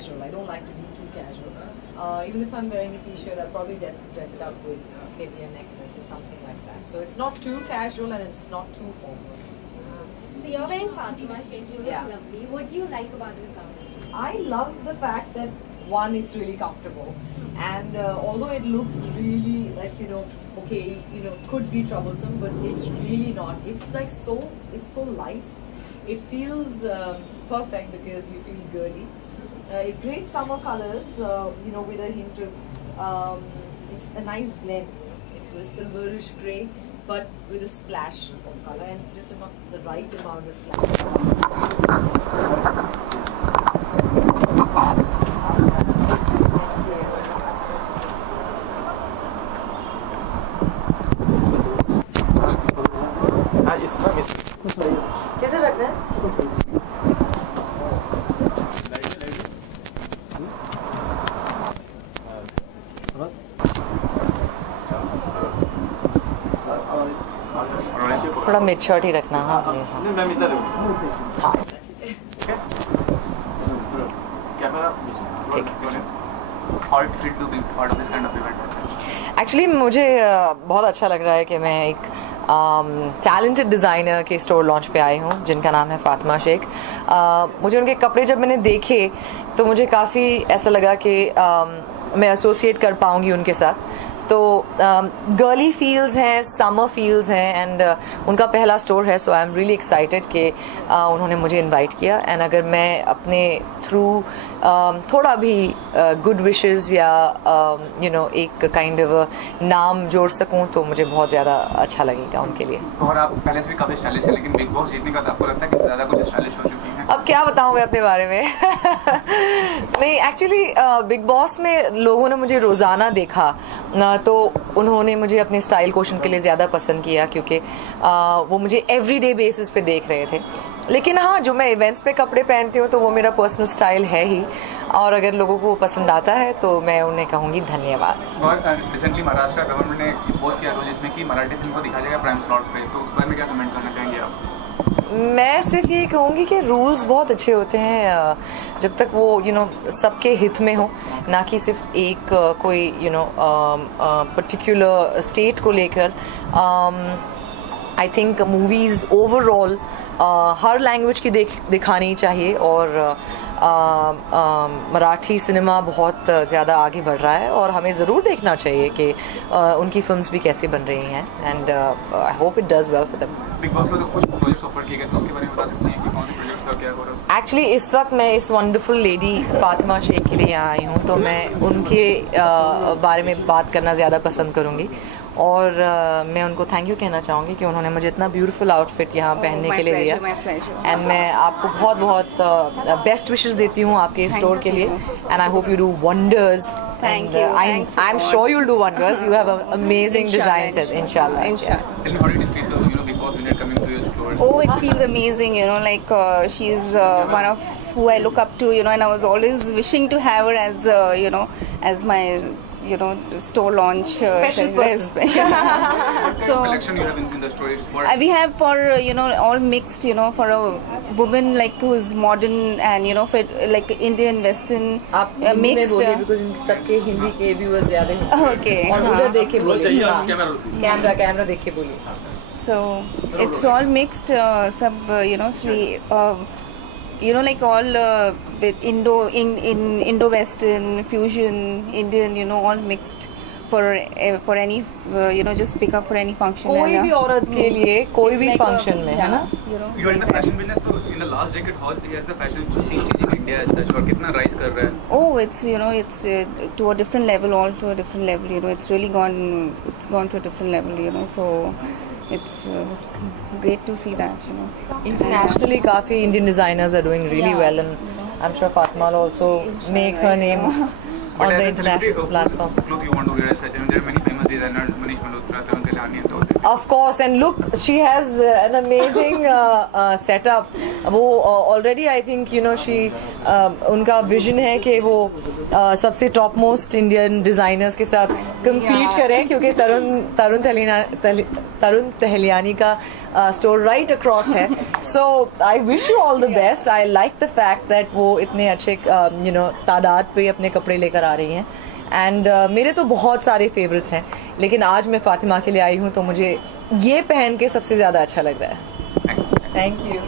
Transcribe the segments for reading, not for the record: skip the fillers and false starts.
casual. I don't like to be too casual. Even if I'm wearing a t-shirt, I'll probably dress it up with maybe a necklace or something like that. So it's not too casual and it's not too formal. So you're wearing Fatima Sheikh. You look lovely. What do you like about this gown? I love the fact that one, it's really comfortable, and although it looks really like okay, could be troublesome, but it's really not. It's like it's so light. It feels perfect because you feel girly. It's great summer colors, with a hint of it's a nice blend. It's a silverish grey, but with a splash of color and just the right amount of splash. किधर रखना है? थोड़ा mid shirt ही रखना. हाँ please. मैं इधर हूँ. हाँ कैमरा ठीक है. How it feel to be part of this kind of event? Actually मुझे बहुत अच्छा लग रहा है कि मैं एक टैलेंटेड डिज़ाइनर के स्टोर लॉन्च पे आई हूँ जिनका नाम है फातिमा शेख. मुझे उनके कपड़े जब मैंने देखे तो मुझे काफ़ी ऐसा लगा कि मैं एसोसिएट कर पाऊँगी उनके साथ. तो गर्ली फील्स हैं, समर फील्स हैं, एंड उनका पहला स्टोर है. सो आई एम रियली एक्साइटेड कि उन्होंने मुझे इनवाइट किया. एंड अगर मैं अपने थ्रू थोड़ा भी गुड विशेस या एक काइंड ऑफ नाम जोड़ सकूं तो मुझे बहुत ज़्यादा अच्छा लगेगा उनके लिए. और आप पहले से भी काफ़ी स्टाइलिश है, लेकिन बिग बॉस जीतने का आपको लगता है कि ज़्यादा कुछ स्टाइलिश हो चुकी है? अब क्या बताऊं मैं अपने बारे में. नहीं, एक्चुअली बिग बॉस में लोगों ने मुझे रोज़ाना देखा तो उन्होंने मुझे अपने स्टाइल क्वेश्चन के लिए ज़्यादा पसंद किया क्योंकि वो मुझे एवरीडे बेसिस पे देख रहे थे. लेकिन हाँ, जो मैं इवेंट्स पे कपड़े पहनती हूँ तो वो मेरा पर्सनल स्टाइल है ही, और अगर लोगों को पसंद आता है तो मैं उन्हें कहूँगी धन्यवाद. और रिसेंटली महाराष्ट्र गवर्नमेंट ने पोस्ट किया रूल जिसमें कि मराठी फिल्म को दिखाया जाएगा प्राइम स्लॉट पे, तो उस बारे में क्या कमेंट करना चाहेंगे आप? मैं सिर्फ ये कहूँगी कि रूल्स बहुत अच्छे होते हैं जब तक वो सबके हित में हो, ना कि सिर्फ एक कोई पर्टिकुलर स्टेट को लेकर. I think movies overall her language की दिखानी चाहिए, और मराठी सिनेमा बहुत ज़्यादा आगे बढ़ रहा है और हमें ज़रूर देखना चाहिए कि उनकी फिल्म्स भी कैसे बन रही हैं. And I hope it does well for them. Big boss में तो कुछ प्रोजेक्ट्स ऑफर किए गए, तो उसके बारे में बता सकती हैं कि कौन से प्रोजेक्ट्स का क्या हो रहा है? एक्चुअली इस वक्त मैं इस वंडरफुल लेडी फातिमा शेख के लिए आई हूँ, तो मैं उनके बारे में बात करना ज़्यादा पसंद करूँगी. और मैं उनको थैंक यू कहना चाहूँगी कि उन्होंने मुझे इतना ब्यूटीफुल आउटफिट यहाँ पहनने के लिए दिया. एंड मैं आपको बहुत बहुत बेस्ट विशेस देती हूँ आपके स्टोर के लिए. And I hope you do wonders. Thank you. I am sure you'll do wonders. You have amazing designs, inshallah. Tell me, how did it feel to Big Boss winner coming to your store? Oh, it feels amazing, like she's one of who I look up to, and I was always wishing to have her as, as my, store launch. Special person. Special. So, Collection you have in the store is for? we have for, all mixed, for a woman like who's modern and, for like Indian, Western, आप हिंदी में mixed. बोलिए because सबके हिंदी के viewers ज़्यादा हैं. Okay. और उधर देख के बोलिए. कैमरा कैमरा देख के बोलिए. So it's all mixed, like all with Indo-Western fusion, Indian, all mixed for any just pick up for any function. कोई भी औरत के लिए कोई भी It's like फंक्शन में, है ना? You are in the fashion business, so in the last decade, how has the fashion scene changed in India as such? और कितना rise कर रहा है? Oh, it's it's to a different level, all to a different level. It's really gone to a different level. So it's great to see that. Internationally, काफी Indian designers are doing really well, and I'm sure Fatima will also make her name But on as the a celebrity, international platform. Look, you want to wear as such. I mean, there are many famous designers, Manish Malhotra, Tarun Tahiliani, and all that. Of course, and look, she has an amazing setup. वो already I think she उनका vision है कि वो सबसे top most Indian designers के साथ compete करें, क्योंकि तरुण तहलियानी का store right across है. So I wish you all the best. I like the fact that वो इतने अच्छे तादाद पे अपने कपड़े लेकर आ रही हैं. एंड मेरे तो बहुत सारे फेवरेट्स हैं, लेकिन आज मैं फातिमा के लिए आई हूँ तो मुझे ये पहन के सबसे ज़्यादा अच्छा लग रहा है. Thank you.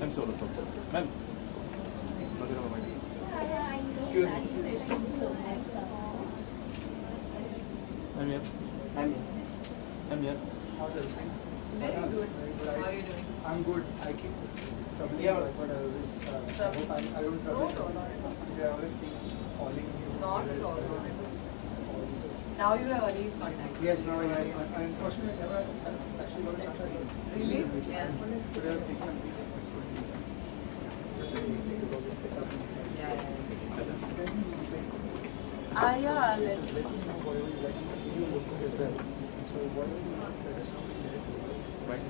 Ma'am, solo. Ma'am. I'm here. How's everything? Very good. How are you doing? I'm good. I keep troubling you, but I always hope I don't trouble you. I always keep calling you. Not at all. Now you have Ali's contact. Yes, now I unfortunately never actually got a chance to meet. Really? Yeah. Today I was thinking something just thinking about this setup. Yeah. Yeah, I'll let you know. Whatever you like, you look as well. So whatever you want, let us know. Right,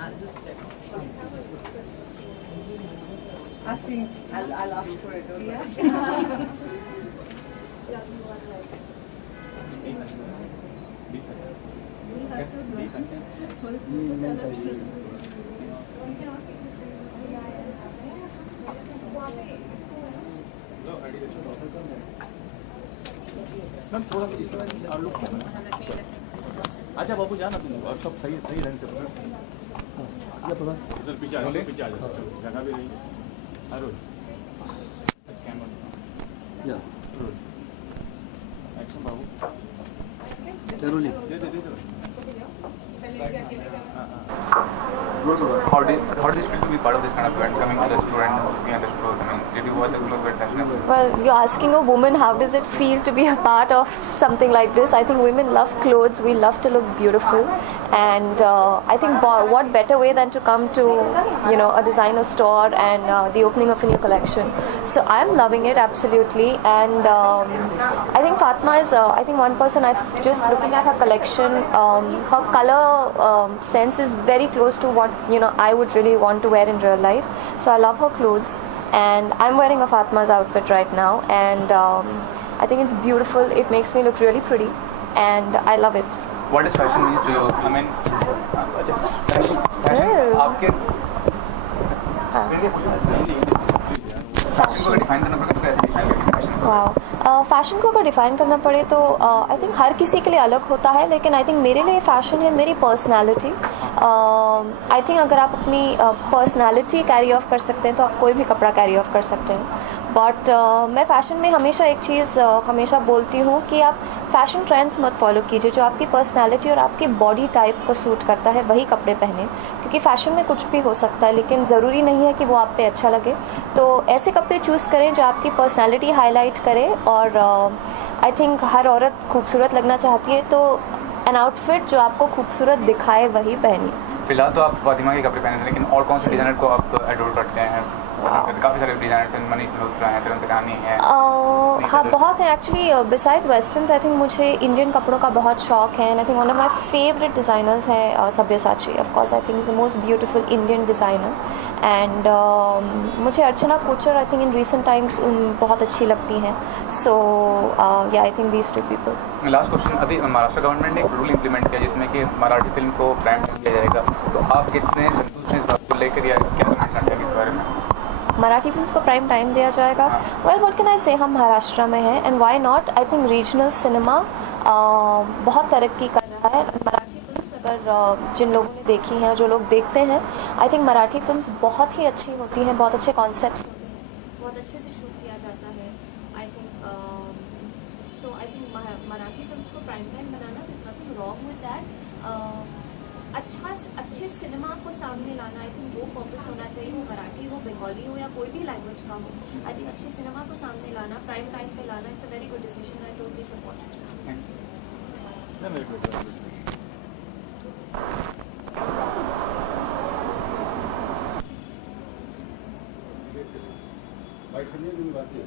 I'll just step out. I'll see. I'll ask for it. Yeah. Ma'am थोड़ा सा इस तरह और look. अच्छा बाबू जाना तुम और सब सही ढंग से सर पीछे आ जाओ जगह भी नहीं. अरुण कैमरा एक्शन बाबू जरूरी दे How did this feel to be part of this kind of event, coming to the store and looking at the clothes? I mean, did you wear the clothes very fashionable? Well, you're asking a woman how does it feel to be a part of something like this. I think women love clothes. We love to look beautiful, and I think what better way than to come to a designer store and the opening of a new collection. So I'm loving it absolutely, and I think Fatma is I think one person I've just looking at her collection. Her color sense is very close to what I would really want to wear in real life. So I love her clothes, and I'm wearing a Fatma's outfit right now, and I think it's beautiful. It makes me look really pretty, and I love it. What does fashion means to you? I mean, fashion आपके fashion को define करना पड़ेगा तो कैसे define करेंगे fashion? Wow, fashion को अगर define करना पड़े तो आई थिंक हर किसी के लिए अलग होता है, लेकिन आई थिंक मेरे लिए फ़ैशन है मेरी पर्सनालिटी. आई थिंक अगर आप अपनी पर्सनालिटी कैरी ऑफ कर सकते हैं तो आप कोई भी कपड़ा कैरी ऑफ कर सकते हैं. बट मैं फ़ैशन में हमेशा एक चीज़ हमेशा बोलती हूँ कि आप फ़ैशन ट्रेंड्स मत फॉलो कीजिए. जो आपकी पर्सनालिटी और आपकी बॉडी टाइप को सूट करता है वही कपड़े पहने, क्योंकि फ़ैशन में कुछ भी हो सकता है लेकिन ज़रूरी नहीं है कि वो आप पे अच्छा लगे. तो ऐसे कपड़े चूज़ करें जो आपकी पर्सनालिटी हाईलाइट करे, और आई थिंक हर औरत खूबसूरत लगना चाहती है, तो एन आउटफिट जो आपको खूबसूरत दिखाए वही पहनिए. फिलहाल तो आप फातिमा के कपड़े पहने थे, लेकिन और कौन से डिजाइनर को आप एडोर करते हैं? काफ़ी सारे डिजाइनर्स हैं, मनीष मल्होत्रा हैं, तरुण तहलियानी हैं. हाँ, बहुत है actually. Besides westerns I think मुझे इंडियन कपड़ों का बहुत शौक है, and I think one of my favourite designers है Sabyasachi. Of course I think is the most beautiful Indian designer, and मुझे Archana Kochhar I think in recent times बहुत अच्छी लगती हैं. So yeah I think these 2 people. Last question, अभी Maharashtra government ने एक rule implement किया जिसमें कि मराठी फिल्म को प्राइम टाइम दिया जाएगा, तो आप कितने संतुष्ट हैं इस बात को लेकर या क्या कमेंट करना चाहेंगे इस बारे में? मराठी फिल्म्स को प्राइम टाइम दिया जाएगा. वेल व्हाट कैन आई से, हम महाराष्ट्र में हैं and why not. I think regional cinema बहुत तरक्की कर रहा है. मराठी फिल्म्स अगर जिन लोगों ने देखी हैं, जो लोग देखते हैं, आई थिंक मराठी फिल्म्स बहुत ही अच्छी होती हैं, बहुत अच्छे कॉन्सेप्ट्स होते हैं, बहुत अच्छे से शूट किया जाता है. I think so I think Marathi films को प्राइम टाइम बनाना, there is nothing wrong with that. अच्छे सिनेमा को सामने लाना, आई थिंक वो पर्पस होना चाहिए, वो मराठी हो, बंगाली हो या कोई भी लैंग्वेज का हो. आई थिंक अच्छे सिनेमा को सामने लाना, प्राइम टाइम पे लाना, it's a very good decision. I totally support it. Bike करनी है, बात है